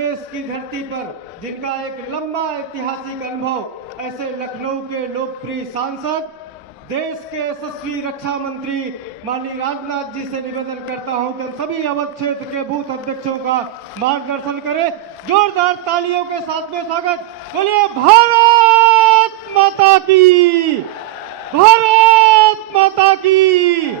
देश की धरती पर जिनका एक लंबा ऐतिहासिक अनुभव, ऐसे लखनऊ के लोकप्रिय सांसद, देश के यशस्वी रक्षा मंत्री माननीय राजनाथ जी से निवेदन करता हूं कि सभी अवध क्षेत्र के बूथ अध्यक्षों का मार्गदर्शन करें। जोरदार तालियों के साथ में स्वागत। बोलिए भारत माता की, भारत माता की।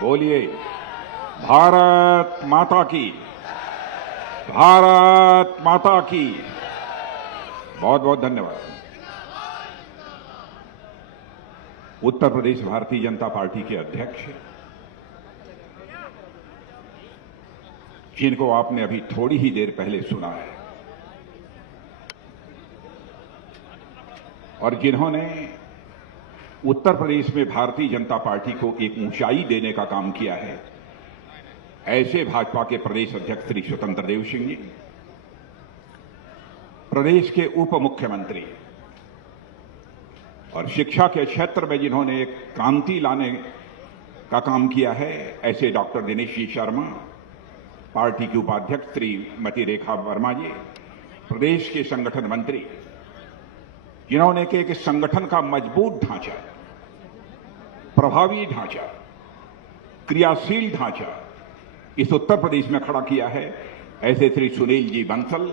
बोलिए भारत माता की, भारत माता की। बहुत बहुत धन्यवाद। उत्तर प्रदेश भारतीय जनता पार्टी के अध्यक्ष, जिनको आपने अभी थोड़ी ही देर पहले सुना है और जिन्होंने उत्तर प्रदेश में भारतीय जनता पार्टी को एक ऊंचाई देने का काम किया है, ऐसे भाजपा के प्रदेश अध्यक्ष श्री स्वतंत्र देव सिंह जी, प्रदेश के उप मुख्यमंत्री और शिक्षा के क्षेत्र में जिन्होंने एक क्रांति लाने का काम किया है, ऐसे डॉक्टर दिनेश जी शर्मा, पार्टी के उपाध्यक्ष श्रीमती रेखा वर्मा जी, प्रदेश के संगठन मंत्री, जिन्होंने एक संगठन का मजबूत ढांचा, प्रभावी ढांचा, क्रियाशील ढांचा इस उत्तर प्रदेश में खड़ा किया है, ऐसे श्री सुनील जी बंसल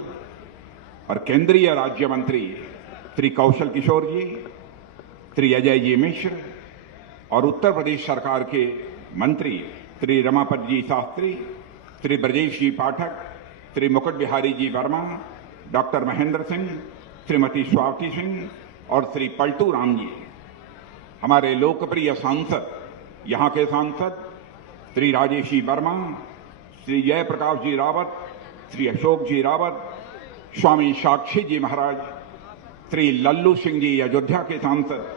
और केंद्रीय राज्य मंत्री श्री कौशल किशोर जी, श्री अजय जी मिश्र और उत्तर प्रदेश सरकार के मंत्री श्री रमापति जी शास्त्री, श्री ब्रजेश जी पाठक, श्री मुकुट बिहारी जी वर्मा, डॉक्टर महेंद्र सिंह, श्रीमती स्वाति सिंह और श्री पलटू राम जी, हमारे लोकप्रिय सांसद, यहां के सांसद श्री राजेश जी वर्मा, श्री जयप्रकाश जी रावत, श्री अशोक जी रावत, स्वामी साक्षी जी महाराज, श्री लल्लू सिंह जी अयोध्या के सांसद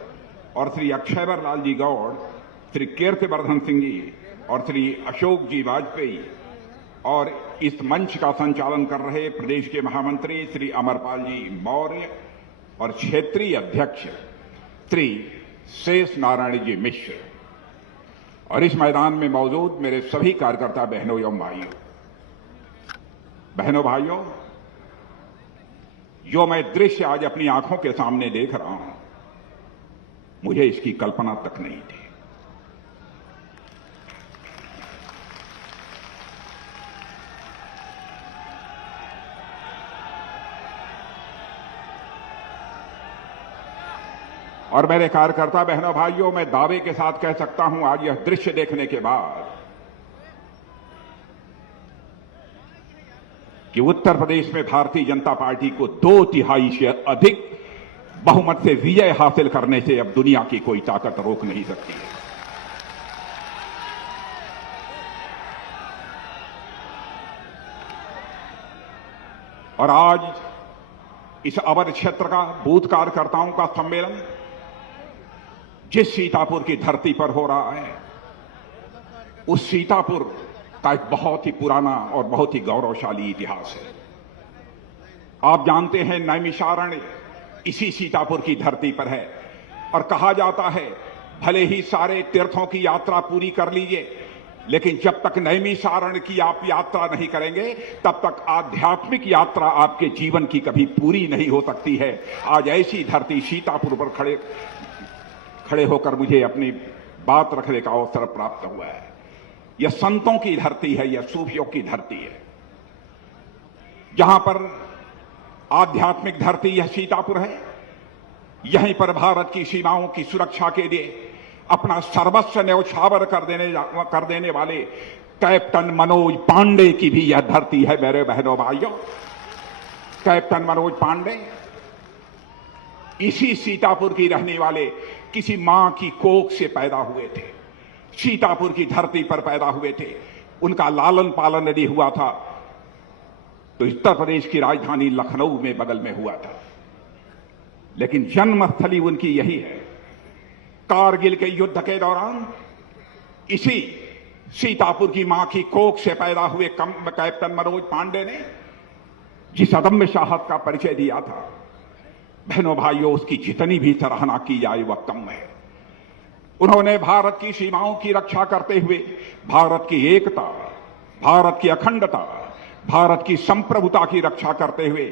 और श्री अक्षयवर लाल जी गौड़, श्री कीर्तिवर्धन सिंह जी और श्री अशोक जी वाजपेयी और इस मंच का संचालन कर रहे प्रदेश के महामंत्री श्री अमरपाल जी मौर्य और क्षेत्रीय अध्यक्ष श्री शेष नारायण जी मिश्र और इस मैदान में मौजूद मेरे सभी कार्यकर्ता बहनों एवं भाइयों, बहनों भाइयों, जो मैं दृश्य आज अपनी आंखों के सामने देख रहा हूं, मुझे इसकी कल्पना तक नहीं थी। और मेरे कार्यकर्ता बहनों भाइयों, मैं दावे के साथ कह सकता हूं आज यह दृश्य देखने के बाद कि उत्तर प्रदेश में भारतीय जनता पार्टी को 2/3 से अधिक बहुमत से विजय हासिल करने से अब दुनिया की कोई ताकत रोक नहीं सकती है। और आज इस अवध क्षेत्र का बूथ कार्यकर्ताओं का सम्मेलन जिस सीतापुर की धरती पर हो रहा है, उस सीतापुर का एक बहुत ही पुराना और बहुत ही गौरवशाली इतिहास है। आप जानते हैं नैमिषारण्य इसी सीतापुर की धरती पर है और कहा जाता है भले ही सारे तीर्थों की यात्रा पूरी कर लीजिए, लेकिन जब तक नैमिषारण्य की आप यात्रा नहीं करेंगे तब तक आध्यात्मिक यात्रा आपके जीवन की कभी पूरी नहीं हो सकती है। आज ऐसी धरती सीतापुर पर खड़े होकर मुझे अपनी बात रखने का अवसर प्राप्त हुआ है। यह संतों की धरती है, यह सूफियों की धरती है, जहां पर आध्यात्मिक धरती यह सीतापुर है। यहीं पर भारत की सीमाओं की सुरक्षा के लिए अपना सर्वस्व न्यौछावर कर देने वाले कैप्टन मनोज पांडे की भी यह धरती है। मेरे बहनों भाइयों, कैप्टन मनोज पांडे इसी सीतापुर की रहने वाले किसी मां की कोख से पैदा हुए थे, सीतापुर की धरती पर पैदा हुए थे। उनका लालन पालन यदि हुआ था तो उत्तर प्रदेश की राजधानी लखनऊ में बगल में हुआ था, लेकिन जन्मस्थली उनकी यही है। कारगिल के युद्ध के दौरान इसी सीतापुर की मां की कोख से पैदा हुए कैप्टन मनोज पांडे ने जिस अदम्य साहस का परिचय दिया था, बहनों भाइयों, उसकी जितनी भी सराहना की जाए वह कम है। उन्होंने भारत की सीमाओं की रक्षा करते हुए भारत की एकता, भारत की अखंडता, भारत की संप्रभुता की रक्षा करते हुए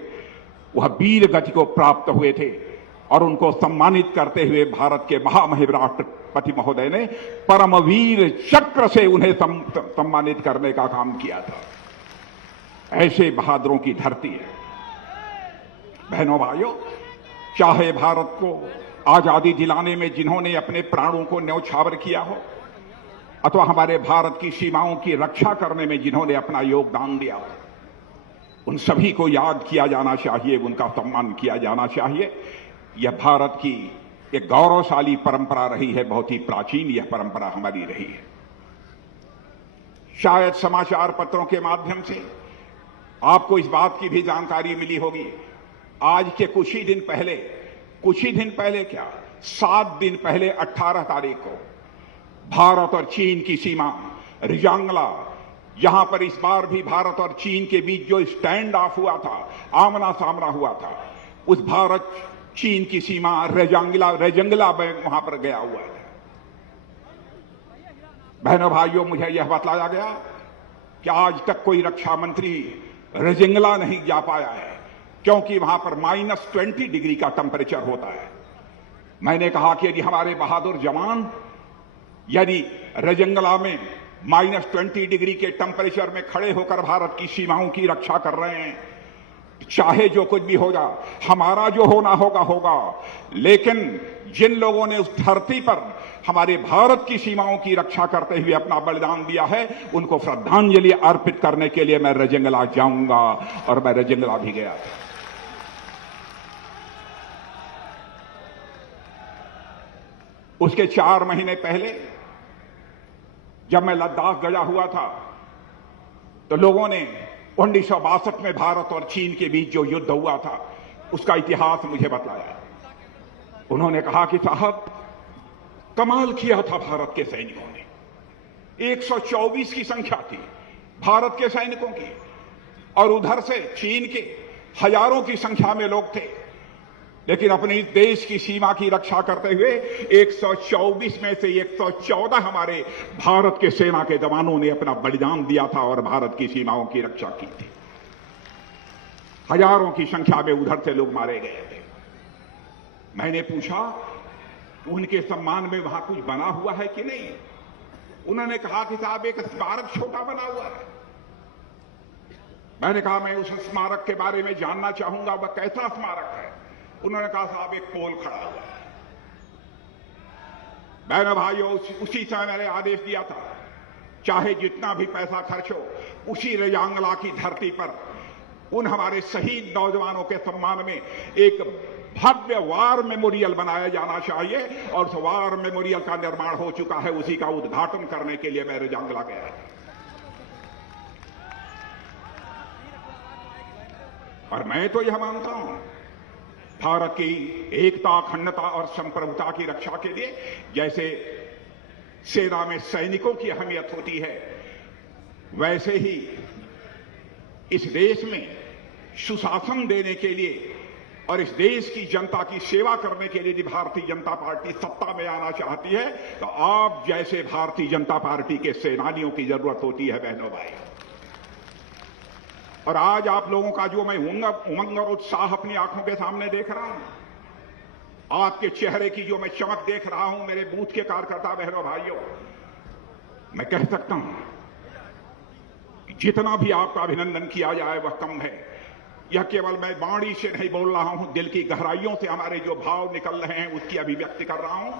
वह वीर गति को प्राप्त हुए थे और उनको सम्मानित करते हुए भारत के महामहिम राष्ट्रपति महोदय ने परमवीर चक्र से उन्हें सम्मानित करने का काम किया था। ऐसे बहादुरों की धरती है। बहनों भाइयों, चाहे भारत को आजादी दिलाने में जिन्होंने अपने प्राणों को न्यौछावर किया हो, अथवा हमारे भारत की सीमाओं की रक्षा करने में जिन्होंने अपना योगदान दिया हो, उन सभी को याद किया जाना चाहिए, उनका सम्मान किया जाना चाहिए। यह भारत की एक गौरवशाली परंपरा रही है, बहुत ही प्राचीन यह परंपरा हमारी रही है। शायद समाचार पत्रों के माध्यम से आपको इस बात की भी जानकारी मिली होगी, आज के कुछ ही दिन पहले क्या, 7 दिन पहले 18 तारीख को भारत और चीन की सीमा रिजांगला, यहां पर इस बार भी भारत और चीन के बीच जो स्टैंड ऑफ हुआ था, आमना सामना हुआ था, उस भारत चीन की सीमा रेजंगला बैंक वहां पर गया हुआ है। बहनों भाइयों, मुझे यह बतलाया गया कि आज तक कोई रक्षा मंत्री रेजंगला नहीं जा पाया है, क्योंकि वहां पर -20 डिग्री का टेम्परेचर होता है। मैंने कहा कि यदि हमारे बहादुर जवान यदि रेजंगला में -20 डिग्री के टेम्परेचर में खड़े होकर भारत की सीमाओं की रक्षा कर रहे हैं, चाहे जो कुछ भी होगा, हमारा जो होना होगा, लेकिन जिन लोगों ने उस धरती पर हमारे भारत की सीमाओं की रक्षा करते हुए अपना बलिदान दिया है, उनको श्रद्धांजलि अर्पित करने के लिए मैं रेजंगला जाऊंगा, और मैं रेजंगला भी गया। उसके 4 महीने पहले जब मैं लद्दाख गया हुआ था, तो लोगों ने 1962 में भारत और चीन के बीच जो युद्ध हुआ था उसका इतिहास मुझे बतलाया। उन्होंने कहा कि साहब, कमाल किया था भारत के सैनिकों ने। 124 की संख्या थी भारत के सैनिकों की, और उधर से चीन के हजारों की संख्या में लोग थे, लेकिन अपने देश की सीमा की रक्षा करते हुए 124 में से 114 हमारे भारत के सेना के जवानों ने अपना बलिदान दिया था और भारत की सीमाओं की रक्षा की थी। हजारों की संख्या में उधर से लोग मारे गए थे। मैंने पूछा उनके सम्मान में वहां कुछ बना हुआ है कि नहीं। उन्होंने कहा कि साहब, एक स्मारक छोटा बना हुआ है। मैंने कहा मैं उस स्मारक के बारे में जानना चाहूंगा, वह कैसा स्मारक है। उन्होंने कहा साहब, एक पोल खड़ा हुआ है। बहनों भाइयों, उसी समय मैंने आदेश दिया था, चाहे जितना भी पैसा खर्च हो, उसी रेजांगला की धरती पर उन हमारे शहीद नौजवानों के सम्मान में एक भव्य वार मेमोरियल बनाया जाना चाहिए, और उस वार मेमोरियल का निर्माण हो चुका है। उसी का उद्घाटन करने के लिए मैं रेजांगला गया, और मैं तो यह मानता हूं, भारत की एकता, अखंडता और संप्रभुता की रक्षा के लिए जैसे सेना में सैनिकों की अहमियत होती है, वैसे ही इस देश में सुशासन देने के लिए और इस देश की जनता की सेवा करने के लिए यदि भारतीय जनता पार्टी सत्ता में आना चाहती है, तो आप जैसे भारतीय जनता पार्टी के सेनानियों की जरूरत होती है। बहनों भाई, और आज आप लोगों का जो मैं उमंग और उत्साह अपनी आंखों के सामने देख रहा हूं, आपके चेहरे की जो मैं चमक देख रहा हूं, मेरे बूथ के कार्यकर्ता बहनों भाइयों, मैं कह सकता हूं जितना भी आपका अभिनंदन किया जाए वह कम है। यह केवल मैं वाणी से नहीं बोल रहा हूं, दिल की गहराइयों से हमारे जो भाव निकल रहे हैं उसकी अभिव्यक्ति कर रहा हूं।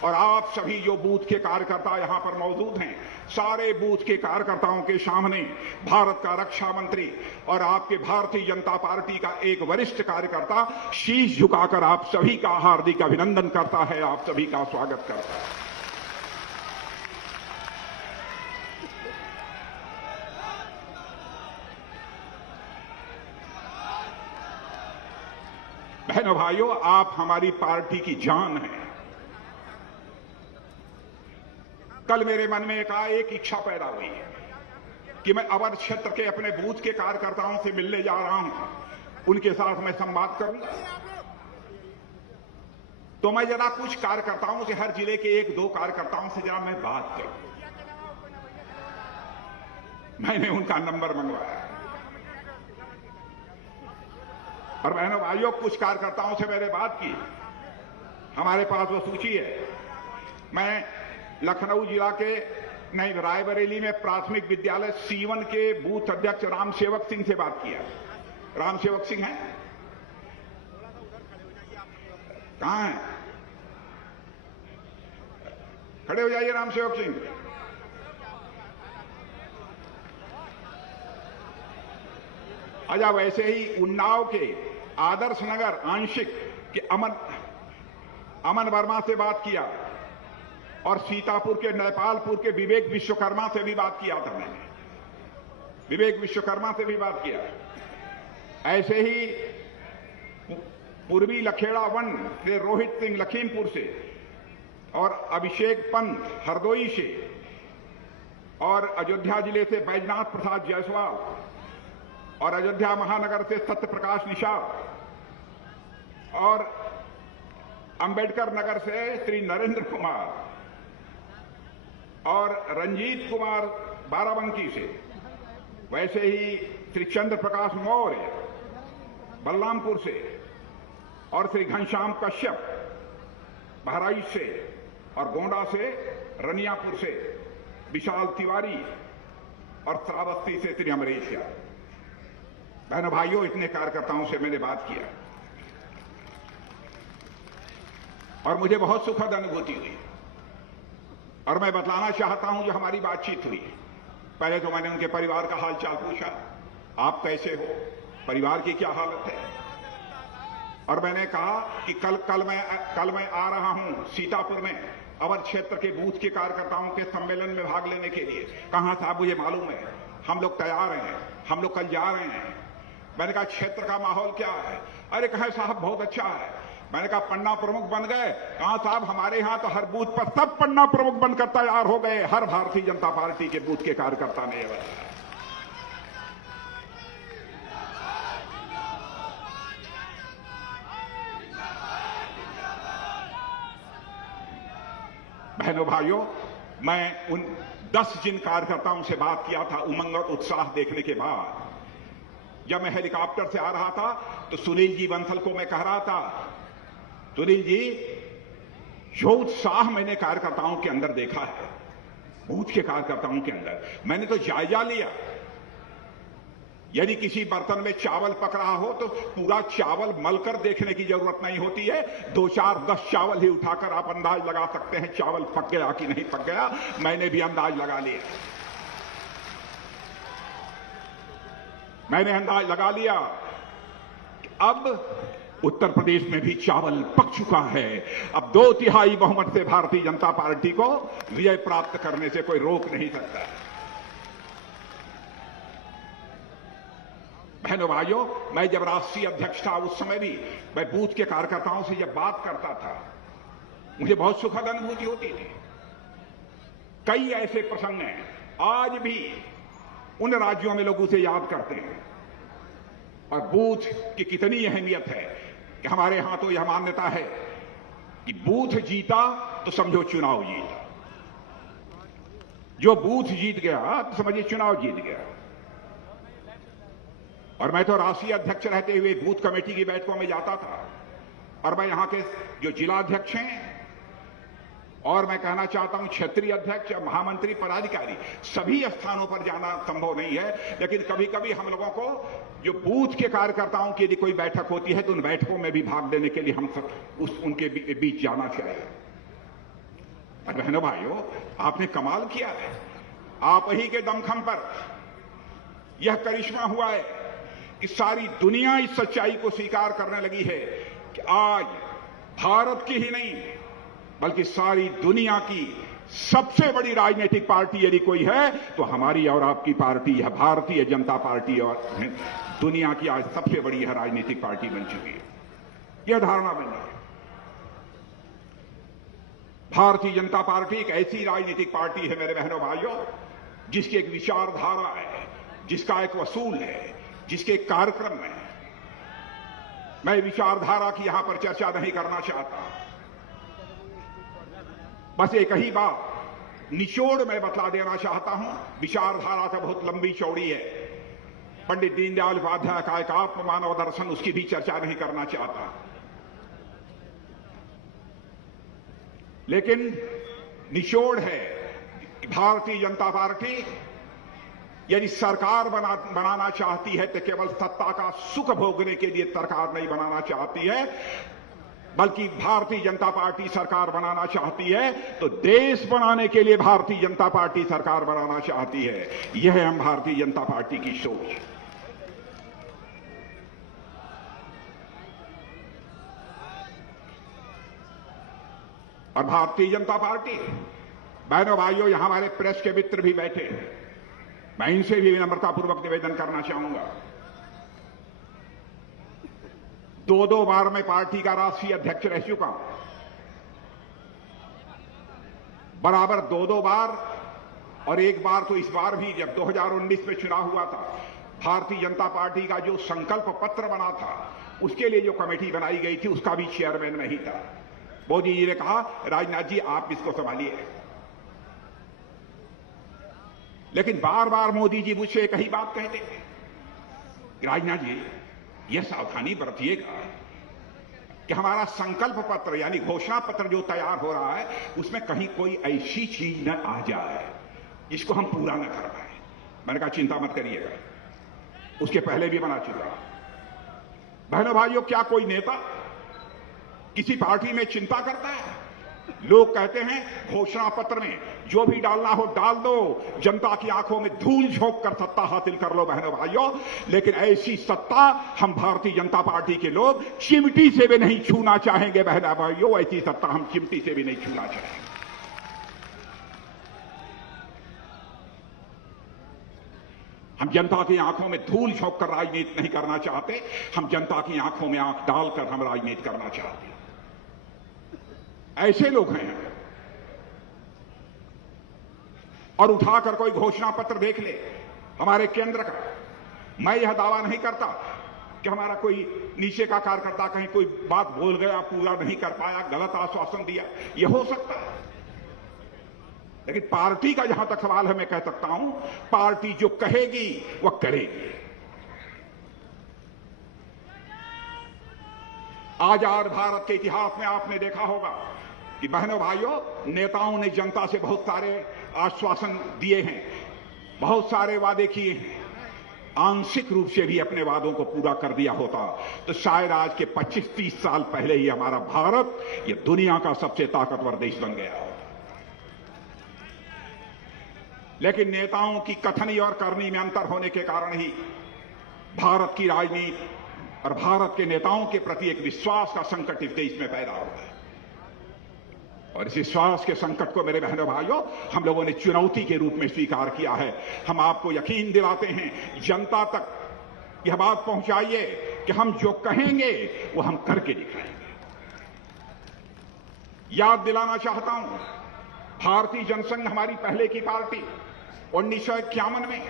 और आप सभी जो बूथ के कार्यकर्ता यहां पर मौजूद हैं, सारे बूथ के कार्यकर्ताओं के सामने भारत का रक्षा मंत्री और आपके भारतीय जनता पार्टी का एक वरिष्ठ कार्यकर्ता शीश झुकाकर आप सभी का हार्दिक अभिनंदन करता है, आप सभी का स्वागत करता है। बहनों भाइयों, आप हमारी पार्टी की जान हैं। कल मेरे मन में एक इच्छा पैदा हुई कि मैं अवध क्षेत्र के अपने बूथ के कार्यकर्ताओं से मिलने जा रहा हूं। उनके साथ मैं संवाद करूंगा। तो मैं जरा कुछ कार्यकर्ताओं से, हर जिले के 1-2 कार्यकर्ताओं से जरा मैं बात करूं। मैंने उनका नंबर मंगवाया और बहनों भाइयों, कुछ कार्यकर्ताओं से मैंने बात की। हमारे पास वो सूची है। मैं लखनऊ जिला के रायबरेली में प्राथमिक विद्यालय C1 के बूथ अध्यक्ष राम सेवक सिंह से बात किया। राम सेवक सिंह हैं? कहां हैं? खड़े हो जाइए राम सेवक सिंह। अच्छा, वैसे ही उन्नाव के आदर्श नगर आंशिक के अमन वर्मा से बात किया और सीतापुर के नेपालपुर के विवेक विश्वकर्मा से भी बात किया था मैंने। विवेक विश्वकर्मा से भी बात किया। ऐसे ही पूर्वी लखेड़ा 1 से रोहित सिंह लखीमपुर से और अभिषेक पंत हरदोई से और अयोध्या जिले से बैजनाथ प्रसाद जायसवाल और अयोध्या महानगर से सत्य प्रकाश निषाद और अंबेडकर नगर से श्री नरेंद्र कुमार और रंजीत कुमार बाराबंकी से, वैसे ही श्री चंद्र प्रकाश मौर्य बलरामपुर से और श्री घनश्याम कश्यप बहराइच से और गोंडा से, रनियापुर से विशाल तिवारी और श्रावस्ती से श्री अमरीश यादव। बहनों भाइयों, इतने कार्यकर्ताओं से मैंने बात किया और मुझे बहुत सुखद अनुभूति हुई और मैं बतलाना चाहता हूं जो हमारी बातचीत हुई। पहले तो मैंने उनके परिवार का हालचाल पूछा, आप कैसे हो, परिवार की क्या हालत है। और मैंने कहा कि कल मैं आ रहा हूं सीतापुर में अवध क्षेत्र के बूथ के कार्यकर्ताओं के सम्मेलन में भाग लेने के लिए। कहां साहब, मुझे मालूम है, हम लोग तैयार हैं, हम लोग कल जा रहे हैं। मैंने कहा क्षेत्र का माहौल क्या है? अरे कहे साहब बहुत अच्छा है। मैंने कहा पन्ना प्रमुख बन गए? कहा साहब हमारे यहां तो हर बूथ पर सब पन्ना प्रमुख बनकर तैयार हो गए, हर भारतीय जनता पार्टी के बूथ के कार्यकर्ता ने। बहनों भाइयों, मैं उन 10 जिन कार्यकर्ताओं से बात किया था उमंग और उत्साह देखने के बाद, जब मैं हेलीकॉप्टर से आ रहा था तो सुनील जी बंसल को मैं कह रहा था, सुनील जी जो उत्साह मैंने कार्यकर्ताओं के अंदर देखा है, बूथ के कार्यकर्ताओं के अंदर, मैंने तो जायजा लिया। यदि किसी बर्तन में चावल पक रहा हो तो पूरा चावल मलकर देखने की जरूरत नहीं होती है, 2-4-10 चावल ही उठाकर आप अंदाज लगा सकते हैं चावल पक गया कि नहीं पक गया। मैंने भी अंदाज लगा लिया, मैंने अंदाज लगा लिया कि अब उत्तर प्रदेश में भी चावल पक चुका है। अब 2/3 बहुमत से भारतीय जनता पार्टी को विजय प्राप्त करने से कोई रोक नहीं सकता। बहनों भाइयों, मैं जब राष्ट्रीय अध्यक्ष था उस समय भी मैं बूथ के कार्यकर्ताओं से जब बात करता था मुझे बहुत सुखद अनुभूति होती थी। कई ऐसे प्रसंग हैं आज भी उन राज्यों में लोग उसे याद करते हैं और बूथ की कितनी अहमियत है कि हमारे यहां तो यह मान्यता है कि बूथ जीता तो समझो चुनाव जीता, जो बूथ जीत गया तो समझिए चुनाव जीत गया। और मैं तो राष्ट्रीय अध्यक्ष रहते हुए बूथ कमेटी की बैठकों में जाता था और मैं यहां के जो जिलाध्यक्ष हैं और मैं कहना चाहता हूं क्षेत्रीय अध्यक्ष, महामंत्री, पदाधिकारी, सभी स्थानों पर जाना संभव नहीं है, लेकिन कभी कभी हम लोगों को जो बूथ के कार्यकर्ताओं की यदि कोई बैठक होती है तो उन बैठकों में भी भाग लेने के लिए हम सब उनके बीच जाना चाहिए। और बहनों भाइयों, आपने कमाल किया है, आप ही के दमखम पर यह करिश्मा हुआ है कि सारी दुनिया इस सच्चाई को स्वीकार करने लगी है कि आज भारत की ही नहीं बल्कि सारी दुनिया की सबसे बड़ी राजनीतिक पार्टी यदि कोई है तो हमारी और आपकी पार्टी है, भारतीय जनता पार्टी, और दुनिया की आज सबसे बड़ी यह राजनीतिक पार्टी बन चुकी है। यह धारणा बन गई। भारतीय जनता पार्टी एक ऐसी राजनीतिक पार्टी है मेरे बहनों भाइयों जिसकी एक विचारधारा है, जिसका एक वसूल है, जिसके कार्यक्रम है मैं विचारधारा की यहां पर चर्चा नहीं करना चाहता। बस एक ही बात निचोड़ मैं बतला देना चाहता हूं। विचारधारा तो बहुत लंबी चौड़ी है। पंडित दीनदयाल उपाध्याय का एकात्म मानव दर्शन, उसकी भी चर्चा नहीं करना चाहता। लेकिन निचोड़ है भारतीय जनता पार्टी यदि सरकार बनाना चाहती है तो केवल सत्ता का सुख भोगने के लिए सरकार नहीं बनाना चाहती है, बल्कि भारतीय जनता पार्टी सरकार बनाना चाहती है तो देश बनाने के लिए भारतीय जनता पार्टी सरकार बनाना चाहती है। यह है हम भारतीय जनता पार्टी की सोच। और भारतीय जनता पार्टी, बहनों भाइयों, यहां हमारे प्रेस के मित्र भी बैठे हैं, मैं इनसे भी विनम्रतापूर्वक निवेदन करना चाहूंगा। 2-2 बार मैं पार्टी का राष्ट्रीय अध्यक्ष रह चुका हूं, बराबर 2-2 बार, और एक बार तो इस बार भी जब 2019 में चुनाव हुआ था, भारतीय जनता पार्टी का जो संकल्प पत्र बना था उसके लिए जो कमेटी बनाई गई थी उसका भी चेयरमैन मैं ही था। मोदी जी ने कहा, राजनाथ जी आप इसको संभालिए। लेकिन बार बार मोदी जी मुझसे एक ही बात कहते हैं, राजनाथ जी यह सावधानी बरतिएगा कि हमारा संकल्प पत्र यानी घोषणा पत्र जो तैयार हो रहा है उसमें कहीं कोई ऐसी चीज न आ जाए जिसको हम पूरा न कर पाए। मैंने कहा चिंता मत करिएगा, उसके पहले भी बना चुका। बहनों भाइयों, क्या कोई नेता किसी पार्टी में चिंता करता है? लोग कहते हैं घोषणा पत्र में जो भी डालना हो डाल दो, जनता की आंखों में धूल झोंक कर सत्ता हासिल कर लो। बहनों भाइयों, लेकिन ऐसी सत्ता हम भारतीय जनता पार्टी के लोग चिमटी से भी नहीं छूना चाहेंगे। बहनों भाइयों, ऐसी सत्ता हम चिमटी से भी नहीं छूना चाहेंगे। हम जनता की आंखों में धूल झोंक कर राजनीति नहीं करना चाहते, हम जनता की आंखों में आंख डालकर हम राजनीति करना चाहते हैं। ऐसे लोग हैं, और उठाकर कोई घोषणा पत्र देख ले हमारे केंद्र का, मैं यह दावा नहीं करता कि हमारा कोई नीचे का कार्यकर्ता कहीं कोई बात बोल गया, पूरा नहीं कर पाया, गलत आश्वासन दिया, यह हो सकता है। लेकिन पार्टी का जहां तक सवाल है, मैं कह सकता हूं पार्टी जो कहेगी वह करेगी। आजाद भारत के इतिहास में आपने देखा होगा कि बहनों भाइयों, नेताओं ने जनता से बहुत सारे आश्वासन दिए हैं, बहुत सारे वादे किए हैं। आंशिक रूप से भी अपने वादों को पूरा कर दिया होता तो शायद आज के 25-30 साल पहले ही हमारा भारत ये दुनिया का सबसे ताकतवर देश बन गया होता। लेकिन नेताओं की कथनी और करनी में अंतर होने के कारण ही भारत की राजनीति और भारत के नेताओं के प्रति एक विश्वास का संकट इस देश में पैदा हुआ है। और इस विश्वास के संकट को मेरे बहनों भाइयों हम लोगों ने चुनौती के रूप में स्वीकार किया है। हम आपको यकीन दिलाते हैं, जनता तक यह बात पहुंचाइए कि हम जो कहेंगे वो हम करके दिखाएंगे। याद दिलाना चाहता हूं, भारतीय जनसंघ हमारी पहले की पार्टी 1951 में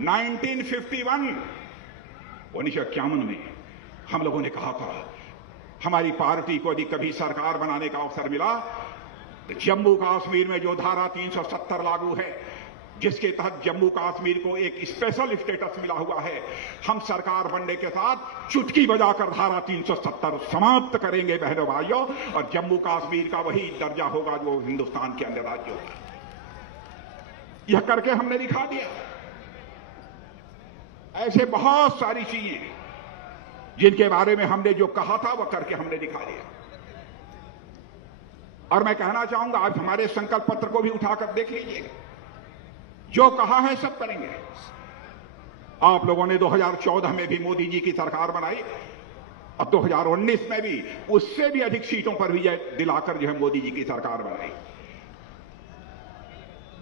1951 में हम लोगों ने कहा था हमारी पार्टी को यदि कभी सरकार बनाने का अवसर मिला तो जम्मू कश्मीर में जो धारा 370 लागू है, जिसके तहत जम्मू कश्मीर को एक स्पेशल स्टेटस मिला हुआ है, हम सरकार बनने के साथ चुटकी बजाकर धारा 370 समाप्त करेंगे बहनों भाइयों, और जम्मू कश्मीर का वही दर्जा होगा जो हिंदुस्तान के अन्य राज्यों का। यह करके हमने दिखा दिया। ऐसे बहुत सारी चीजें जिनके बारे में हमने जो कहा था वह करके हमने दिखा दिया। और मैं कहना चाहूंगा आज हमारे संकल्प पत्र को भी उठाकर देख लीजिएगा, जो कहा है सब करेंगे। आप लोगों ने 2014 में भी मोदी जी की सरकार बनाई, अब 2019 में भी उससे भी अधिक सीटों पर विजय दिलाकर जो है मोदी जी की सरकार बनाई।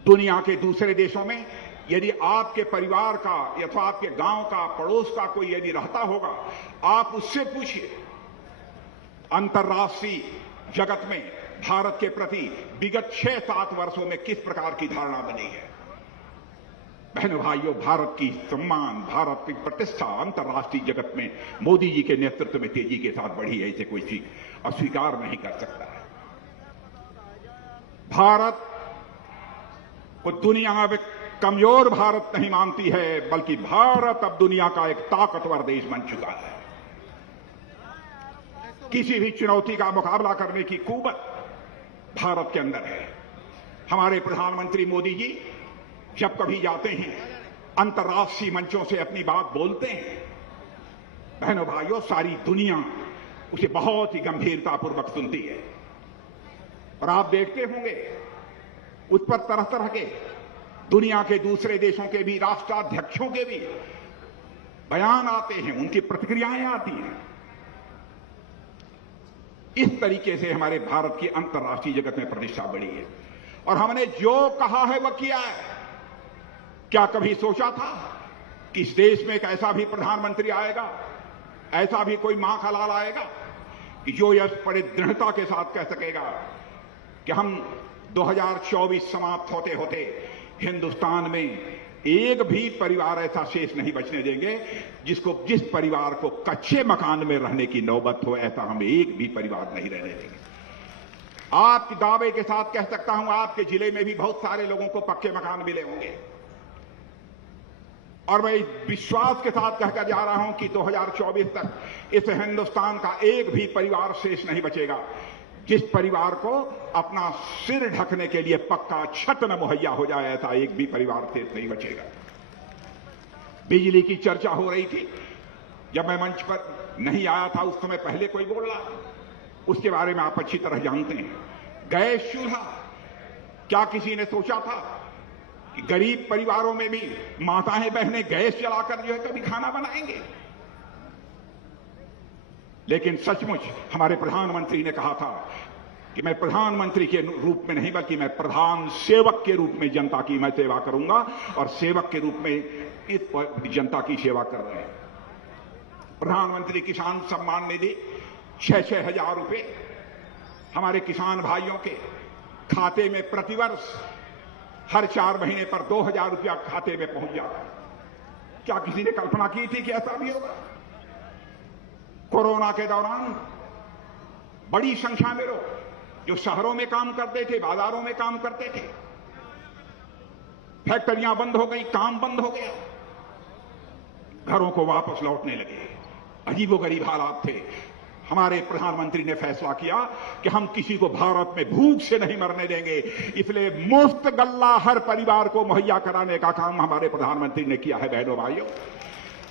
दुनिया के दूसरे देशों में यदि आपके परिवार का अथवा आपके गांव का, पड़ोस का कोई यदि रहता होगा, आप उससे पूछिए अंतर्राष्ट्रीय जगत में भारत के प्रति विगत 6-7 वर्षों में किस प्रकार की धारणा बनी है। बहनों भाइयों, भारत की सम्मान, भारत की प्रतिष्ठा अंतर्राष्ट्रीय जगत में मोदी जी के नेतृत्व में तेजी के साथ बढ़ी है, इसे कोई अस्वीकार नहीं कर सकता है। भारत को दुनिया में कमजोर भारत नहीं मानती है, बल्कि भारत अब दुनिया का एक ताकतवर देश बन चुका है। किसी भी चुनौती का मुकाबला करने की कुवत भारत के अंदर है। हमारे प्रधानमंत्री मोदी जी जब कभी जाते हैं, अंतर्राष्ट्रीय मंचों से अपनी बात बोलते हैं, बहनों भाइयों, सारी दुनिया उसे बहुत ही गंभीरतापूर्वक सुनती है। और आप देखते होंगे उस पर तरह तरह के दुनिया के दूसरे देशों के भी राष्ट्राध्यक्षों के भी बयान आते हैं, उनकी प्रतिक्रियाएं आती हैं। इस तरीके से हमारे भारत की अंतर्राष्ट्रीय जगत में प्रतिष्ठा बढ़ी है। और हमने जो कहा है वह किया है। क्या कभी सोचा था कि इस देश में एक ऐसा भी प्रधानमंत्री आएगा, ऐसा भी कोई मां का लाल आएगा कि जो यह बड़े दृढ़ता के साथ कह सकेगा कि हम 2024 समाप्त होते होते हिंदुस्तान में एक भी परिवार ऐसा शेष नहीं बचने देंगे जिस परिवार को कच्चे मकान में रहने की नौबत हो, ऐसा हम एक भी परिवार नहीं रहने देंगे। आपके दावे के साथ कह सकता हूं, आपके जिले में भी बहुत सारे लोगों को पक्के मकान मिले होंगे। और मैं विश्वास के साथ कहकर जा रहा हूं कि 2024 तक इस हिंदुस्तान का एक भी परिवार शेष नहीं बचेगा जिस परिवार को अपना सिर ढकने के लिए पक्का छत न मुहैया हो जाए, ऐसा एक भी परिवार शेष नहीं बचेगा। बिजली की चर्चा हो रही थी, जब मैं मंच पर नहीं आया था उस समय पहले कोई बोल रहा, उसके बारे में आप अच्छी तरह जानते हैं। गैस चूल्हा, क्या किसी ने सोचा था कि गरीब परिवारों में भी माताएं बहनें गैस जलाकर जो है कभी खाना बनाएंगे? लेकिन सचमुच हमारे प्रधानमंत्री ने कहा था कि मैं प्रधानमंत्री के रूप में नहीं बल्कि मैं प्रधान सेवक के रूप में जनता की मैं सेवा करूंगा, और सेवक के रूप में इस जनता की सेवा कर रहे हैं। प्रधानमंत्री किसान सम्मान निधि 6-6 हजार रुपए हमारे किसान भाइयों के खाते में प्रतिवर्ष हर 4 महीने पर 2000 रुपया खाते में पहुंच जाता। क्या किसी ने कल्पना की थी कि ऐसा भी होगा? कोरोना के दौरान बड़ी संख्या में लोग जो शहरों में काम करते थे, बाजारों में काम करते थे, फैक्ट्रियां बंद हो गई, काम बंद हो गया, घरों को वापस लौटने लगे। अजीबोगरीब हालात थे। हमारे प्रधानमंत्री ने फैसला किया कि हम किसी को भारत में भूख से नहीं मरने देंगे, इसलिए मुफ्त गल्ला हर परिवार को मुहैया कराने का काम हमारे प्रधानमंत्री ने किया है। बहनों भाइयों,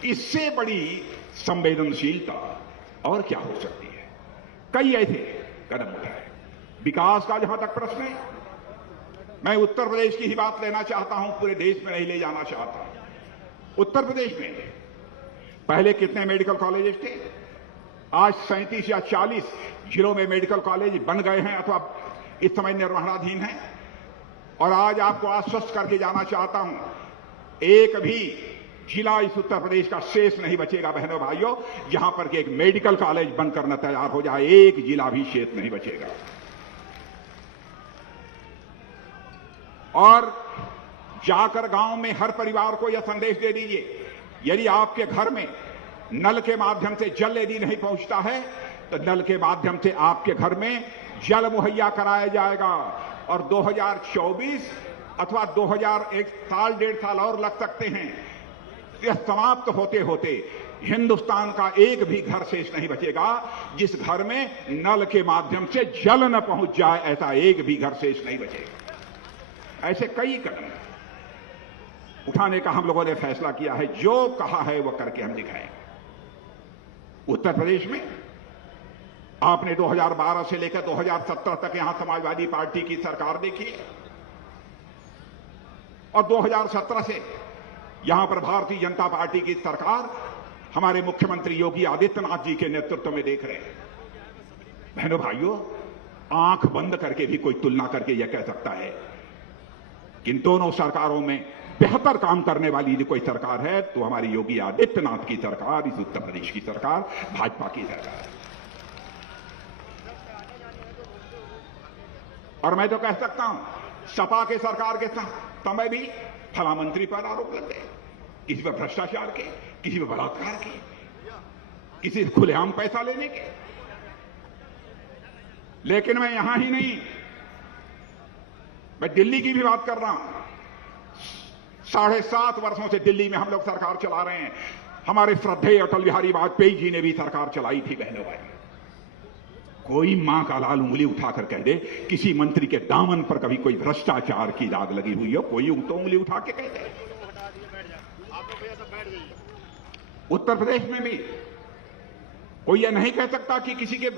इससे बड़ी संवेदनशीलता और क्या हो सकती है? कई ऐसे कदम उठाए। विकास का जहां तक प्रश्न है, मैं उत्तर प्रदेश की ही बात लेना चाहता हूं, पूरे देश में नहीं ले जाना चाहता। उत्तर प्रदेश में पहले कितने मेडिकल कॉलेजेस थे? आज 37 या 40 जिलों में मेडिकल कॉलेज बन गए हैं अथवा इस समय निर्माणाधीन हैं। और आज आपको आश्वस्त करके जाना चाहता हूं, एक भी जिला इस उत्तर प्रदेश का शेष नहीं बचेगा बहनों भाइयों, जहां पर कि एक मेडिकल कॉलेज बनकर न तैयार हो जाए, एक जिला भी शेष नहीं बचेगा। और जाकर गांव में हर परिवार को यह संदेश दे दीजिए, यदि आपके घर में नल के माध्यम से जल यदि नहीं पहुंचता है तो नल के माध्यम से आपके घर में जल मुहैया कराया जाएगा। और 2024 अथवा 2001 साल 1.5 साल और लग सकते हैं। यह समाप्त होते होते हिंदुस्तान का एक भी घर शेष नहीं बचेगा जिस घर में नल के माध्यम से जल न पहुंच जाए, ऐसा एक भी घर शेष नहीं बचेगा। ऐसे कई कदम उठाने का हम लोगों ने फैसला किया है। जो कहा है वह करके हम दिखाएंगे। उत्तर प्रदेश में आपने 2012 से लेकर 2017 तक यहां समाजवादी पार्टी की सरकार देखी है, और 2017 से यहां पर भारतीय जनता पार्टी की सरकार हमारे मुख्यमंत्री योगी आदित्यनाथ जी के नेतृत्व में देख रहे हैं। बहनों भाइयों, आंख बंद करके भी कोई तुलना करके यह कह सकता है कि इन दोनों सरकारों में बेहतर काम करने वाली यदि कोई सरकार है तो हमारी योगी आदित्यनाथ की सरकार, इस उत्तर प्रदेश की सरकार, भाजपा की सरकार है। और मैं तो कह सकता हूं, सपा के सरकार के समय भी फला मंत्री पर आरोप लग गए, किसी पर भ्रष्टाचार के, किसी पर बलात्कार के, किसी से खुलेआम पैसा लेने के। लेकिन मैं यहां ही नहीं, मैं दिल्ली की भी बात कर रहा हूं। 7.5 वर्षों से दिल्ली में हम लोग सरकार चला रहे हैं। हमारे श्रद्धेय अटल बिहारी वाजपेयी जी ने भी सरकार चलाई थी। बहनों भाई, कोई मां का लाल उंगली उठाकर कह दे किसी मंत्री के दामन पर कभी कोई भ्रष्टाचार की दाग लगी हुई हो, कोई तो उंगली उठा के कह दे। उत्तर प्रदेश में भी कोई यह नहीं कह सकता कि किसी के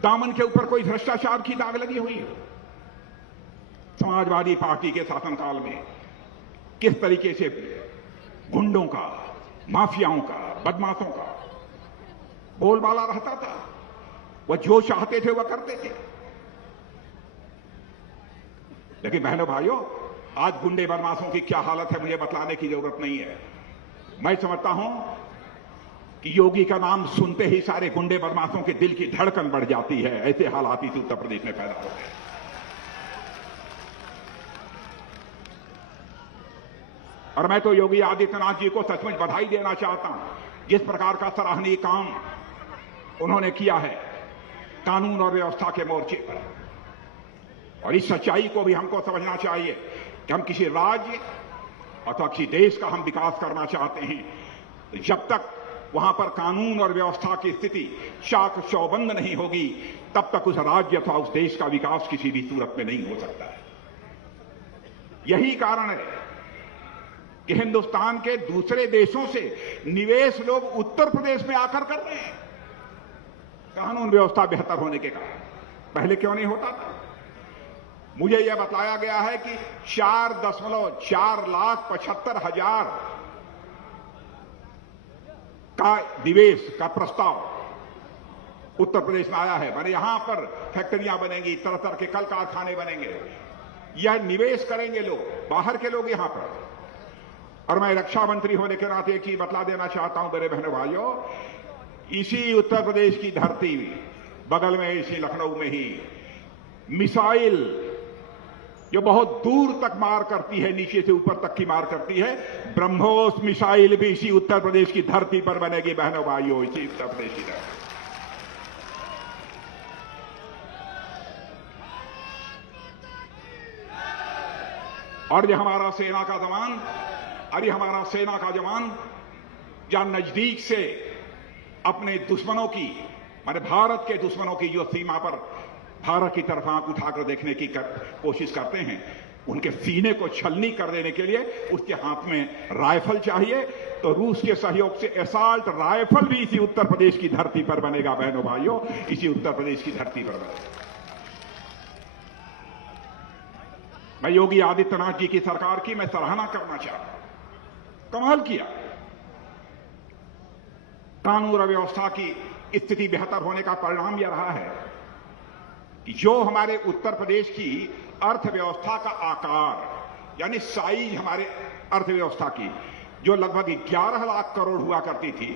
दामन के ऊपर कोई भ्रष्टाचार की दाग लगी हुई हो। समाजवादी पार्टी के शासनकाल में किस तरीके से गुंडों का, माफियाओं का, बदमाशों का बोलबाला रहता था। वह जो चाहते थे वह करते थे। लेकिन बहनों भाइयों, आज गुंडे बदमाशों की क्या हालत है मुझे बतलाने की जरूरत नहीं है। मैं समझता हूं कि योगी का नाम सुनते ही सारे गुंडे बदमाशों के दिल की धड़कन बढ़ जाती है। ऐसे हालात इस उत्तर प्रदेश में पैदा हो गए। और मैं तो योगी आदित्यनाथ जी को सचमुच बधाई देना चाहता हूं। जिस प्रकार का सराहनीय काम उन्होंने किया है कानून और व्यवस्था के मोर्चे पर, और इस सच्चाई को भी हमको समझना चाहिए कि हम किसी राज्य अथवा किसी देश का हम विकास करना चाहते हैं, तो जब तक वहां पर कानून और व्यवस्था की स्थिति चाक चौबंद नहीं होगी, तब तक उस राज्य अथवा उस देश का विकास किसी भी सूरत में नहीं हो सकता है। यही कारण है कि हिंदुस्तान के दूसरे देशों से निवेश लोग उत्तर प्रदेश में आकर कर रहे हैं, कानून व्यवस्था बेहतर होने के कारण। पहले क्यों नहीं होता था? मुझे यह बताया गया है कि 4,75,00,000 का निवेश का प्रस्ताव उत्तर प्रदेश में आया है। माने यहां पर फैक्ट्रियां बनेंगी, तरह तरह के कल कारखाने बनेंगे, यह निवेश करेंगे लोग, बाहर के लोग यहां पर। और मैं रक्षा मंत्री होने के नाते एक चीज बतला देना चाहता हूं मेरे बहनों भाइयों, इसी उत्तर प्रदेश की धरती बगल में, इसी लखनऊ में ही मिसाइल जो बहुत दूर तक मार करती है, नीचे से ऊपर तक की मार करती है, ब्रह्मोस मिसाइल भी इसी उत्तर प्रदेश की धरती पर बनेगी बहनों भाइयों, इसी उत्तर प्रदेश की धरती। और ये हमारा सेना का जवान, अरे हमारा सेना का जवान जहां नजदीक से अपने दुश्मनों की, माने भारत के दुश्मनों की जो सीमा पर भारत की तरफ आंख उठाकर देखने की कोशिश करते हैं, उनके सीने को छलनी कर देने के लिए उसके हाथ में राइफल चाहिए। तो रूस के सहयोग से एसाल्ट राइफल भी इसी उत्तर प्रदेश की धरती पर बनेगा बहनों भाइयों, इसी उत्तर प्रदेश की धरती पर बनेगा। मैं योगी आदित्यनाथ जी की सरकार की मैं सराहना करना चाहता हूं। कमाल किया। कानून और व्यवस्था की स्थिति बेहतर होने का परिणाम यह रहा है कि जो हमारे उत्तर प्रदेश की अर्थव्यवस्था का आकार, यानी साइज हमारे अर्थव्यवस्था की, जो लगभग 11 लाख करोड़ हुआ करती थी,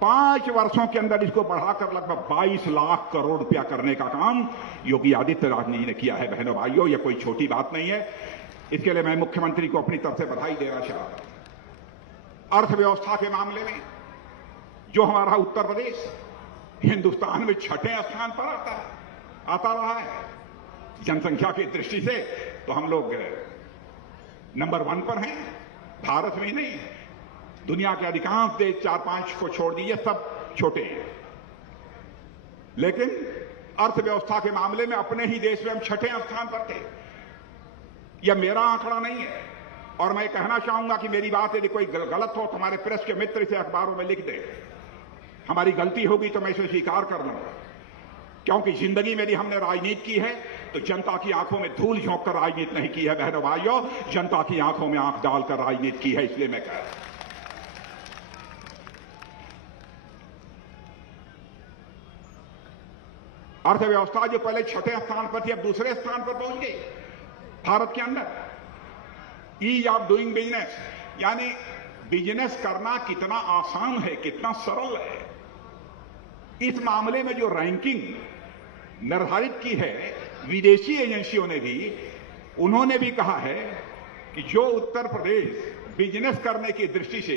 5 वर्षों के अंदर इसको बढ़ाकर लगभग 22 लाख करोड़ रुपया करने का काम योगी आदित्यनाथ जी ने किया है बहनों भाइयों। यह कोई छोटी बात नहीं है। इसके लिए मैं मुख्यमंत्री को अपनी तरफ से बधाई देना चाहता हूं। अर्थव्यवस्था के मामले में जो हमारा उत्तर प्रदेश हिंदुस्तान में 6ठे स्थान पर आता रहा है। जनसंख्या की दृष्टि से तो हम लोग नंबर 1 पर हैं, भारत में ही नहीं, दुनिया के अधिकांश देश 4-5 को छोड़ दीजिए सब छोटे हैं। लेकिन अर्थव्यवस्था के मामले में अपने ही देश में हम 6ठे स्थान पर थे। यह मेरा आंकड़ा नहीं है, और मैं कहना चाहूंगा कि मेरी बात यदि कोई गलत हो तो हमारे प्रेस के मित्र इसे अखबारों में लिख दे। हमारी गलती होगी तो मैं इसे स्वीकार कर लूंगा, क्योंकि जिंदगी में यदि हमने राजनीति की है तो जनता की आंखों में धूल झोंक कर राजनीति नहीं की है बहनों भाइयों, जनता की आंखों में आंख डालकर राजनीति की है। इसलिए मैं कह रहा हूं, अर्थव्यवस्था जो पहले 6ठे स्थान पर थी अब दूसरे स्थान पर पहुंच गई भारत के अंदर। ईज ऑफ डूइंग बिजनेस, यानी बिजनेस करना कितना आसान है, कितना सरल है, इस मामले में जो रैंकिंग निर्धारित की है विदेशी एजेंसियों ने भी, उन्होंने भी कहा है कि जो उत्तर प्रदेश बिजनेस करने की दृष्टि से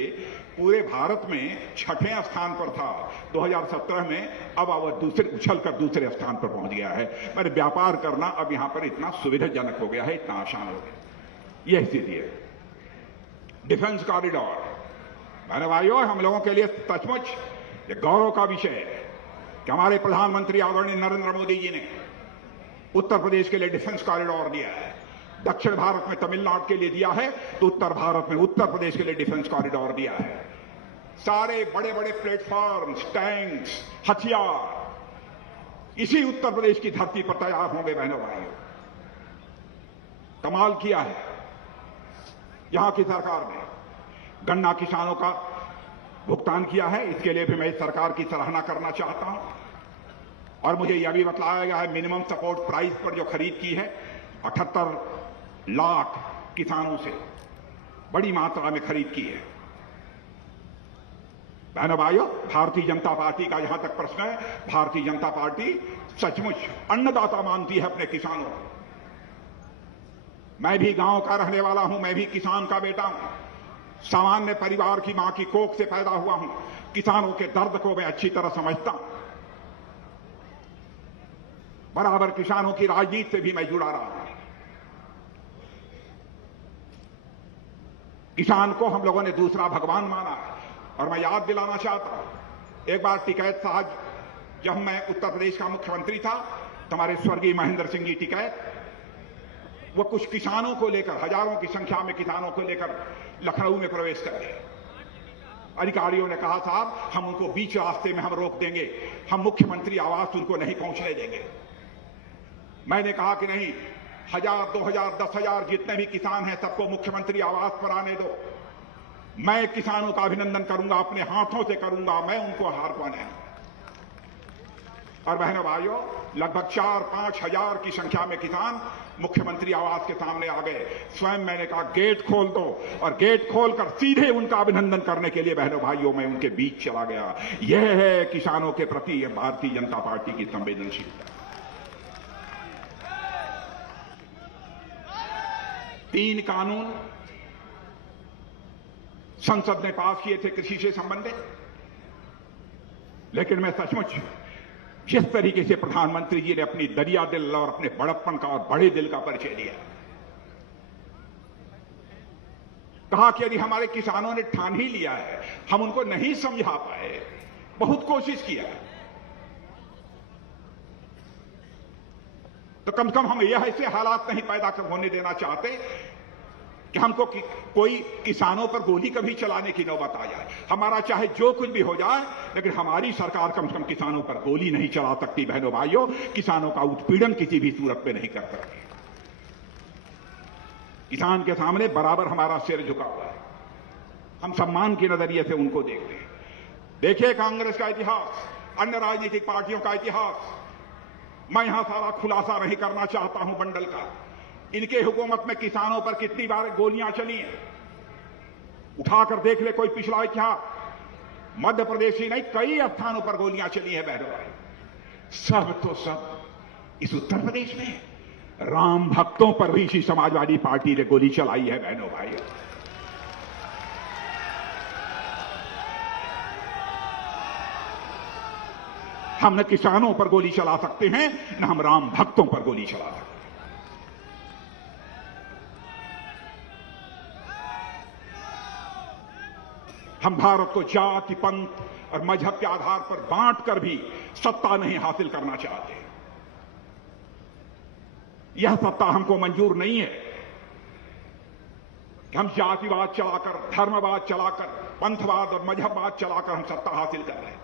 पूरे भारत में छठे स्थान पर था 2017 में, अब वह उछलकर दूसरे स्थान पर पहुंच गया है। मैंने व्यापार करना अब यहां पर इतना सुविधाजनक हो गया है, इतना आसान हो गया। यह स्थिति है। डिफेंस कॉरिडोर, मैंने भाइयों, हम लोगों के लिए सचमुच ये गौरव का विषय है कि हमारे प्रधानमंत्री आदरणीय नरेंद्र मोदी जी ने उत्तर प्रदेश के लिए डिफेंस कॉरिडोर दिया है। दक्षिण भारत में तमिलनाडु के लिए दिया है, तो उत्तर भारत में उत्तर प्रदेश के लिए डिफेंस कॉरिडोर दिया है। सारे बड़े बड़े प्लेटफॉर्म्स, टैंक्स, हथियार इसी उत्तर प्रदेश की धरती पर तैयार होंगे। बहनों भाइयों, कमाल किया है यहां की सरकार ने। गन्ना किसानों का भुगतान किया है, इसके लिए भी मैं इस सरकार की सराहना करना चाहता हूं। और मुझे यह भी बताया गया है मिनिमम सपोर्ट प्राइस पर जो खरीद की है 78 लाख किसानों से बड़ी मात्रा में खरीद की है। बहनों भाइयों, भारतीय जनता पार्टी का जहां तक प्रश्न है, भारतीय जनता पार्टी सचमुच अन्नदाता मानती है अपने किसानों को। मैं भी गांव का रहने वाला हूं, मैं भी किसान का बेटा हूं, सामान्य परिवार की मां की कोख से पैदा हुआ हूं। किसानों के दर्द को मैं अच्छी तरह समझता हूं। बराबर किसानों की राजनीति से भी मैं जुड़ा रहा हूं। किसान को हम लोगों ने दूसरा भगवान माना है। और मैं याद दिलाना चाहता हूं, एक बार टिकैत साहब, जब मैं उत्तर प्रदेश का मुख्यमंत्री था, तो हमारे स्वर्गीय महेंद्र सिंह जी टिकैत, वो कुछ किसानों को लेकर, हजारों की संख्या में किसानों को लेकर लखनऊ में प्रवेश कर गए। अधिकारियों ने कहा, साहब हम उनको बीच रास्ते में हम रोक देंगे, हम मुख्यमंत्री आवास उनको नहीं पहुंचने देंगे। मैंने कहा कि नहीं, 1000, 2000, 10,000 जितने भी किसान हैं सबको मुख्यमंत्री आवास पर आने दो। मैं किसानों का अभिनंदन करूंगा, अपने हाथों से करूंगा, मैं उनको हार पाने। और बहनों भाइयों, लगभग 4-5 हजार की संख्या में किसान मुख्यमंत्री आवास के सामने आ गए। स्वयं मैंने कहा गेट खोल दो, और गेट खोलकर सीधे उनका अभिनंदन करने के लिए बहनों भाइयों मैं उनके बीच चला गया। यह है किसानों के प्रति भारतीय जनता पार्टी की संवेदनशीलता। 3 कानून संसद ने पास किए थे कृषि से संबंधित, लेकिन मैं सचमुच जिस तरीके से प्रधानमंत्री जी ने अपनी दरिया दिल और अपने बड़प्पन का और बड़े दिल का परिचय दिया, कहा कि यदि हमारे किसानों ने ठान ही लिया है, हम उनको नहीं समझा पाए, बहुत कोशिश किया, तो कम से कम हम यह ऐसे हालात नहीं पैदा होने देना चाहते कि हमको कोई किसानों पर गोली कभी चलाने की नौबत आ जाए। हमारा चाहे जो कुछ भी हो जाए, लेकिन हमारी सरकार कम से कम किसानों पर गोली नहीं चला सकती। बहनों भाइयों, किसानों का उत्पीड़न किसी भी सूरत में नहीं कर सकती। किसान के सामने बराबर हमारा सिर झुका हुआ है, हम सम्मान के नजरिए से उनको देखते हैं। देखिए कांग्रेस का इतिहास, अन्य राजनीतिक पार्टियों का इतिहास, मैं यहां सारा खुलासा नहीं करना चाहता हूं बंडल का। इनके हुकूमत में किसानों पर कितनी बार गोलियां चली हैं, उठाकर देख ले कोई पिछला इतिहास। मध्य प्रदेश ही नहीं, कई स्थानों पर गोलियां चली हैं बहनों भाई। सब तो सब इस उत्तर प्रदेश में राम भक्तों पर भी इसी समाजवादी पार्टी ने गोली चलाई है बहनों भाई। हम न किसानों पर गोली चला सकते हैं, न हम राम भक्तों पर गोली चला सकते हैं। हम भारत को जाति, पंथ और मजहब के आधार पर बांटकर भी सत्ता नहीं हासिल करना चाहते। यह सत्ता हमको मंजूर नहीं है कि हम जातिवाद चलाकर, धर्मवाद चलाकर, पंथवाद और मजहबवाद चलाकर हम सत्ता हासिल कर रहे हैं।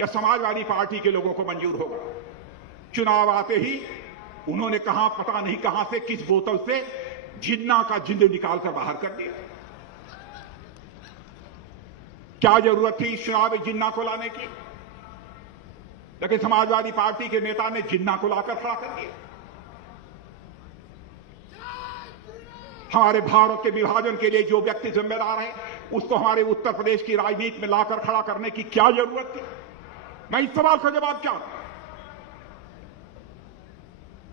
यह समाजवादी पार्टी के लोगों को मंजूर होगा। चुनाव आते ही उन्होंने कहां, पता नहीं कहां से, किस बोतल से जिन्ना का जिंद निकालकर बाहर कर दिया। क्या जरूरत थी इस चुनाव में जिन्ना को लाने की? लेकिन समाजवादी पार्टी के नेता ने जिन्ना को लाकर खड़ा कर दिया। हमारे भारत के विभाजन के लिए जो व्यक्ति जिम्मेदार है, उसको हमारे उत्तर प्रदेश की राजनीति में लाकर खड़ा करने की क्या जरूरत थी? मैं इस सवाल का जवाब चाहता हूं।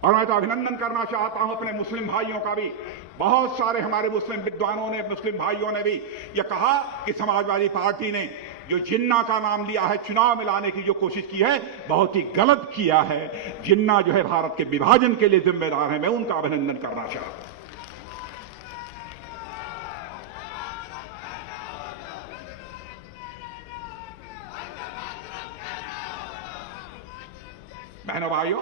और मैं तो अभिनंदन करना चाहता हूं अपने मुस्लिम भाइयों का भी। बहुत सारे हमारे मुस्लिम विद्वानों ने, मुस्लिम भाइयों ने भी यह कहा कि समाजवादी पार्टी ने जो जिन्ना का नाम लिया है, चुनाव में लाने की जो कोशिश की है, बहुत ही गलत किया है। जिन्ना जो है भारत के विभाजन के लिए जिम्मेदार है। मैं उनका अभिनंदन करना चाहता हूं। बहनों भाइयों,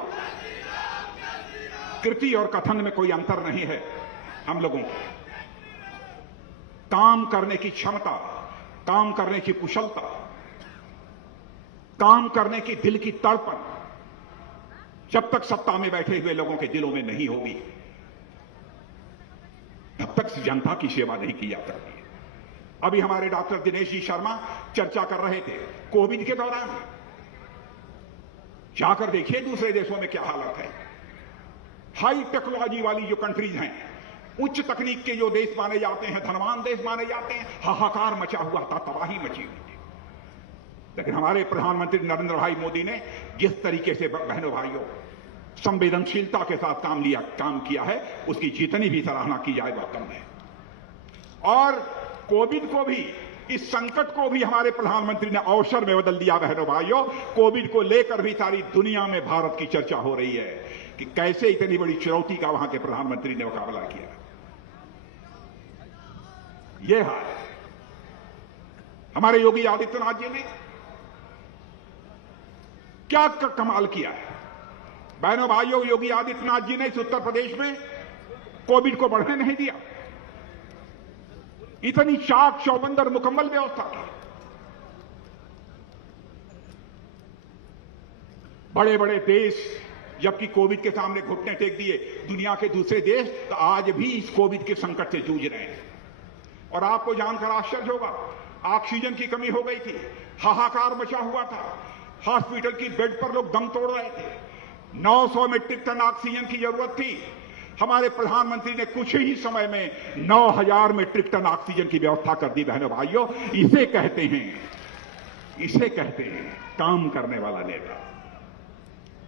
कृति और कथन में कोई अंतर नहीं है। हम लोगों को काम करने की क्षमता, काम करने की कुशलता, काम करने की दिल की तड़पन जब तक सत्ता में बैठे हुए लोगों के दिलों में नहीं होगी, तब तक जनता की सेवा नहीं की जा सकती। अभी हमारे डॉक्टर दिनेश जी शर्मा चर्चा कर रहे थे कोविड के दौरान। जाकर देखिए दूसरे देशों में क्या हालत है। हाई टेक्नोलॉजी वाली जो कंट्रीज हैं, उच्च तकनीक के जो देश माने जाते हैं, धनवान देश माने जाते हैं, हाहाकार मचा हुआ था, तबाही मची हुई थी। लेकिन हमारे प्रधानमंत्री नरेंद्र भाई मोदी ने जिस तरीके से बहनों भाइयों संवेदनशीलता के साथ काम किया है, उसकी जितनी भी सराहना की जाए वह कम है। और कोविड को भी, इस संकट को भी हमारे प्रधानमंत्री ने अवसर में बदल दिया। बहनों भाइयों, कोविड को लेकर भी सारी दुनिया में भारत की चर्चा हो रही है कि कैसे इतनी बड़ी चुनौती का वहां के प्रधानमंत्री ने मुकाबला किया। यह हाल है। हमारे योगी आदित्यनाथ जी ने क्या कमाल किया है। बहनों भाइयों, योगी आदित्यनाथ जी ने इस उत्तर प्रदेश में कोविड को बढ़ने नहीं दिया। इतनी चाक चौबंदर मुकम्मल व्यवस्था की। बड़े बड़े देश जबकि कोविड के सामने घुटने टेक दिए, दुनिया के दूसरे देश तो आज भी इस कोविड के संकट से जूझ रहे हैं। और आपको जानकर आश्चर्य होगा, ऑक्सीजन की कमी हो गई थी, हाहाकार मचा हुआ था, हॉस्पिटल की बेड पर लोग दम तोड़ रहे थे, 900 मीट्रिक टन ऑक्सीजन की जरूरत थी। हमारे प्रधानमंत्री ने कुछ ही समय में 9000 मीट्रिक टन ऑक्सीजन की व्यवस्था कर दी। बहनों भाइयों, इसे कहते हैं काम करने वाला नेता,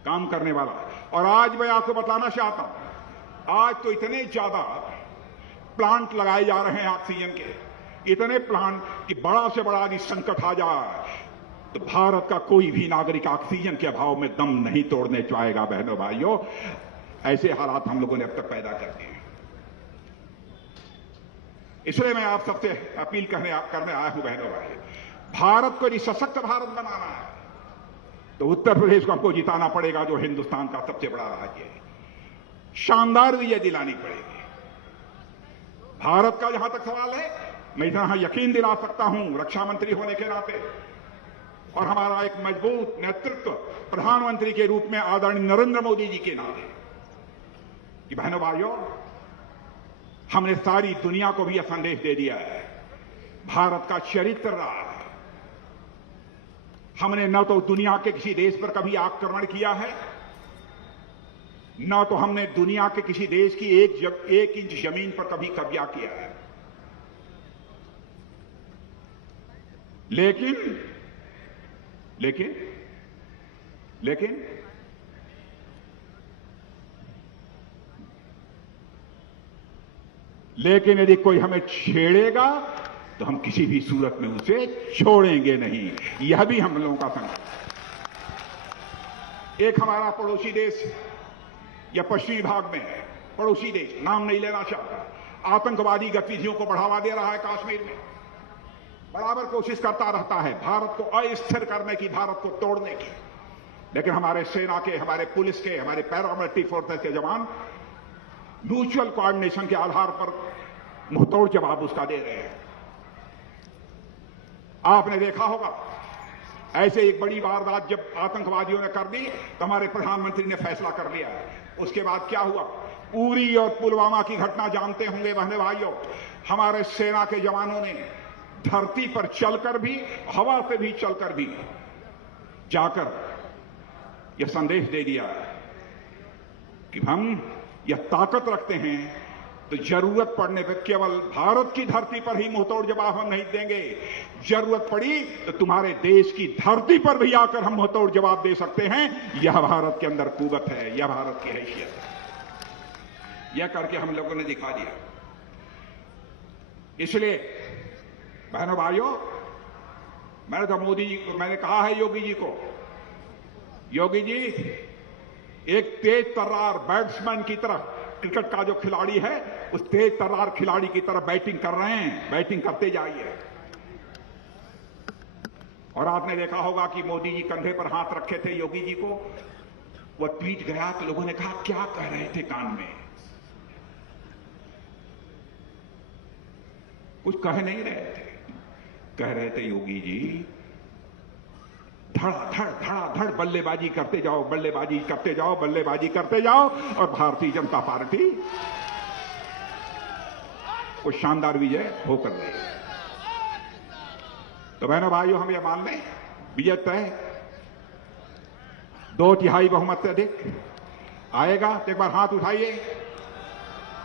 काम करने वाला। और आज मैं आपको बताना चाहता हूं, आज तो इतने ज्यादा प्लांट लगाए जा रहे हैं ऑक्सीजन के, इतने प्लांट कि बड़ा से बड़ा यदि संकट आ जाए तो भारत का कोई भी नागरिक ऑक्सीजन के अभाव में दम नहीं तोड़ने चाहेगा। बहनों भाइयों, ऐसे हालात हम लोगों ने अब तक पैदा कर दिए। इसलिए मैं आप सबसे अपील करने आया हूं बहनों भाई, भारत को यदि सशक्त भारत बनाना है तो उत्तर प्रदेश को हमको जिताना पड़ेगा, जो हिंदुस्तान का सबसे बड़ा राज्य है। शानदार विजय दिलानी पड़ेगी। भारत का जहां तक सवाल है, मैं इतना यकीन दिला सकता हूं रक्षा मंत्री होने के नाते और हमारा एक मजबूत नेतृत्व प्रधानमंत्री के रूप में आदरणीय नरेंद्र मोदी जी के नाते, कि बहनों भाइयों, हमने सारी दुनिया को भी यह संदेश दे दिया है, भारत का चरित्र रहा है। हमने न तो दुनिया के किसी देश पर कभी आक्रमण किया है, न तो हमने दुनिया के किसी देश की एक इंच जमीन पर कभी कब्जा किया है। लेकिन यदि कोई हमें छेड़ेगा तो हम किसी भी सूरत में उसे छोड़ेंगे नहीं। यह भी हम लोगों का संकल्प। एक हमारा पड़ोसी देश या पश्चिमी भाग में है, पड़ोसी देश, नाम नहीं लेना चाहता, आतंकवादी गतिविधियों को बढ़ावा दे रहा है। कश्मीर में बराबर कोशिश करता रहता है भारत को अस्थिर करने की, भारत को तोड़ने की। लेकिन हमारे सेना के, हमारे पुलिस के, हमारे पैरामिलिट्री फोर्सेस के जवान म्यूचुअल कोऑर्डिनेशन के आधार पर मुंहतोड़ जवाब उसका दे रहे हैं। आपने देखा होगा, ऐसे एक बड़ी वारदात जब आतंकवादियों ने कर दी तो हमारे प्रधानमंत्री ने फैसला कर लिया। उसके बाद क्या हुआ? उरी और पुलवामा की घटना जानते होंगे बहने भाइयों। हमारे सेना के जवानों ने धरती पर चलकर भी, हवा से भी चलकर भी जाकर यह संदेश दे दिया कि हम यह ताकत रखते हैं तो जरूरत पड़ने पर केवल भारत की धरती पर ही मुंहतोड़ जवाब हम नहीं देंगे। जरूरत पड़ी तो तुम्हारे देश की धरती पर भी आकर हम मुंहतोड़ जवाब दे सकते हैं। यह भारत के अंदर कुवत है, यह भारत की हैसियत है। यह करके हम लोगों ने दिखा दिया। इसलिए बहनों भाइयों, मैंने तो मोदी जी को, मैंने कहा है योगी जी को, योगी जी एक तेज तर्रार बैट्समैन की तरह, क्रिकेट का जो खिलाड़ी है उस तेज तर्रार खिलाड़ी की तरह बैटिंग कर रहे हैं, बैटिंग करते जाइए। और आपने देखा होगा कि मोदी जी कंधे पर हाथ रखे थे योगी जी को, वह ट्वीट गया तो लोगों ने कहा क्या कह रहे थे कान में, कुछ कह नहीं रहे थे, कह रहे थे योगी जी धड़ाधड़ बल्लेबाजी करते जाओ, बल्लेबाजी करते जाओ, बल्लेबाजी करते जाओ, और भारतीय जनता पार्टी को शानदार विजय होकर रही। तो बहनों भाइयों, हम ये मान लें विजय तय, 2/3 बहुमत से अधिक आएगा। तो एक बार हाथ उठाइए,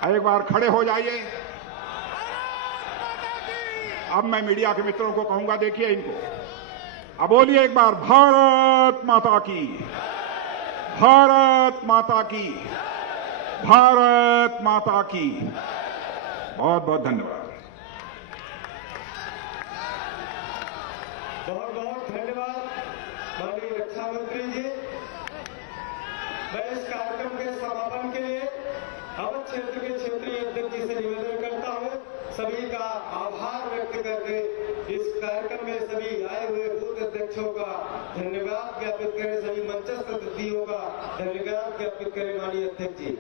एक बार खड़े हो जाइए। अब मैं मीडिया के मित्रों को कहूंगा, देखिए इनको, अब बोलिए एक बार, भारत माता की, भारत माता की, भारत माता की। बहुत बहुत धन्यवाद। बहुत बहुत धन्यवाद माननीय रक्षा मंत्री जी। मैं इस कार्यक्रम के समापन के लिए अवध क्षेत्र के क्षेत्रीय अध्यक्ष जी से निवेदन करता हूं, सभी का आभार व्यक्त करके इस कार्यक्रम में सभी आए हुए बूथ अध्यक्षों का धन्यवाद ज्ञापित करें, सभी मंचस्थ अतिथियों का धन्यवाद ज्ञापित करें माननीय अध्यक्ष जी।